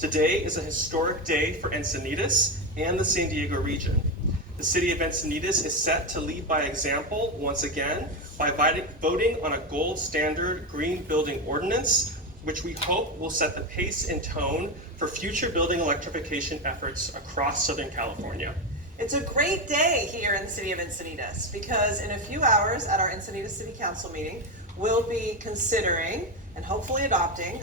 Today is a historic day for Encinitas and the San Diego region. The city of Encinitas is set to lead by example once again by voting on a gold standard green building ordinance, which we hope will set the pace and tone for future building electrification efforts across Southern California. It's a great day here in the city of Encinitas because in a few hours at our Encinitas City Council meeting, we'll be considering and hopefully adopting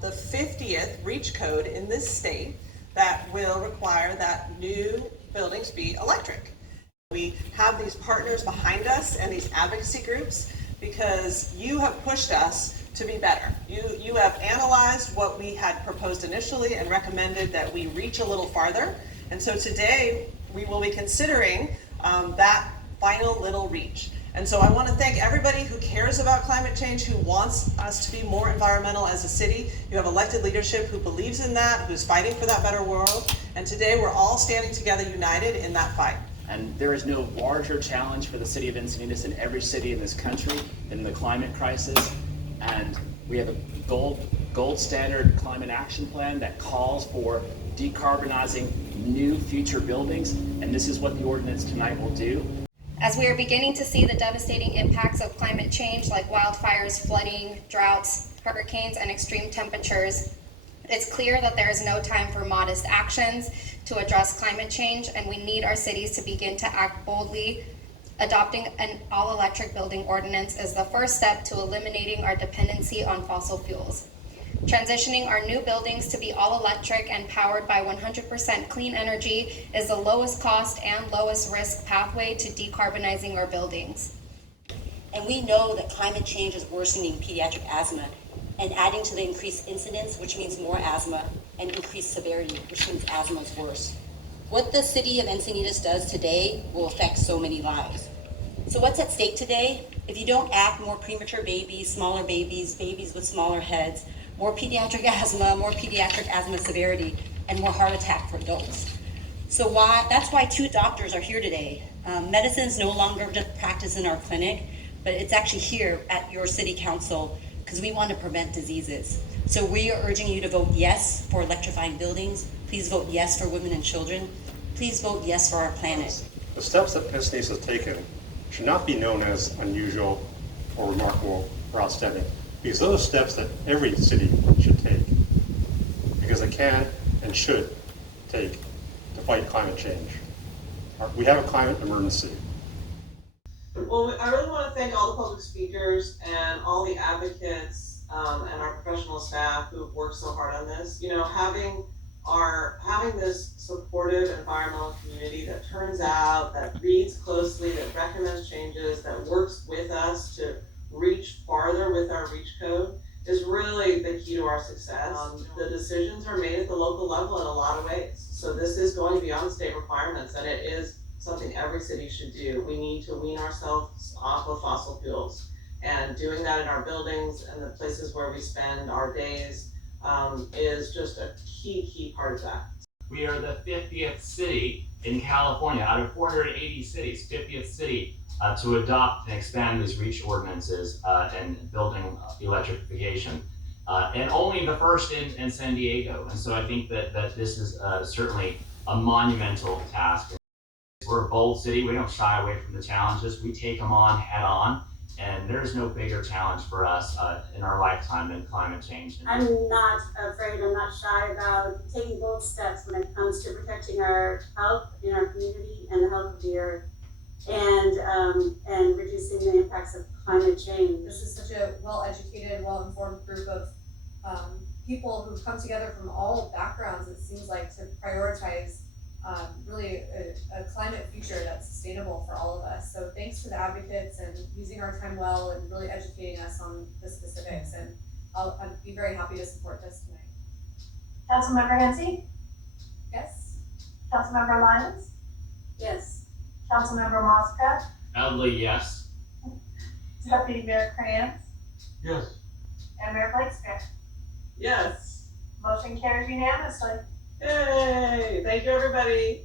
the 50th REACH code in this state that will require that new buildings be electric. We have these partners behind us and these advocacy groups because you have pushed us to be better. You have analyzed what we had proposed initially and recommended that we reach a little farther. And so today we will be considering that final little reach. And so I want to thank everybody who cares about climate change, who wants us to be more environmental as a city. You have elected leadership who believes in that, who's fighting for that better world. And today we're all standing together united in that fight. And there is no larger challenge for the city of Encinitas in every city in this country than the climate crisis. And we have a gold standard climate action plan that calls for decarbonizing new future buildings. And this is what the ordinance tonight will do. As we are beginning to see the devastating impacts of climate change like wildfires, flooding, droughts, hurricanes, and extreme temperatures, it's clear that there is no time for modest actions to address climate change, and we need our cities to begin to act boldly. Adopting an all-electric building ordinance is the first step to eliminating our dependency on fossil fuels. Transitioning our new buildings to be all electric and powered by 100% clean energy is the lowest cost and lowest risk pathway to decarbonizing our buildings. And we know that climate change is worsening pediatric asthma and adding to the increased incidence, which means more asthma, and increased severity, which means asthma is worse. What the city of Encinitas does today will affect so many lives. So what's at stake today? If you don't act, more premature babies, smaller babies, babies with smaller heads, more pediatric asthma severity, and more heart attack for adults. So that's why two doctors are here today. Medicine is no longer just practiced in our clinic, but it's actually here at your city council because we want to prevent diseases. So we are urging you to vote yes for electrifying buildings. Please vote yes for women and children. Please vote yes for our planet. The steps that Encinitas has taken should not be known as unusual or remarkable or outstanding, because those are steps that every city should take, because it can and should take to fight climate change. We have a climate emergency. Well, I really want to thank all the public speakers and all the advocates and our professional staff who've worked so hard on this. You know, having this supportive environmental community that turns out, that reads closely, that recommends changes, that works with us to reach farther with our REACH code is really the key to our success. The decisions are made at the local level in a lot of ways. So this is going beyond state requirements, and it is something every city should do. We need to wean ourselves off of fossil fuels, and doing that in our buildings and the places where we spend our days is just a key part of that. We are the 50th city in California out of 480 cities, 50th city to adopt and expand these REACH ordinances and building electrification. And only the first in San Diego. And so I think that this is certainly a monumental task. We're a bold city. We don't shy away from the challenges. We take them on head on. And there's no bigger challenge for us in our lifetime than climate change. I'm not afraid, I'm not shy about taking bold steps when it comes to protecting our health in our community and the health of the earth, and reducing the impacts of climate change. This is such a well-educated, well-informed group of people who've come together from all backgrounds, it seems like, to prioritize really a climate future that's sustainable for all of us. So thanks to the advocates and using our time well and really educating us on the specifics. And I'd be very happy to support this tonight. Councilmember Hinze? Yes. Councilmember Lyndes? Yes. Councilmember Mosca? Loudly, yes. Deputy Mayor Kranz? Yes. And Mayor Blakespear? Yes. Motion carries unanimously. Yay! Thank you, everybody.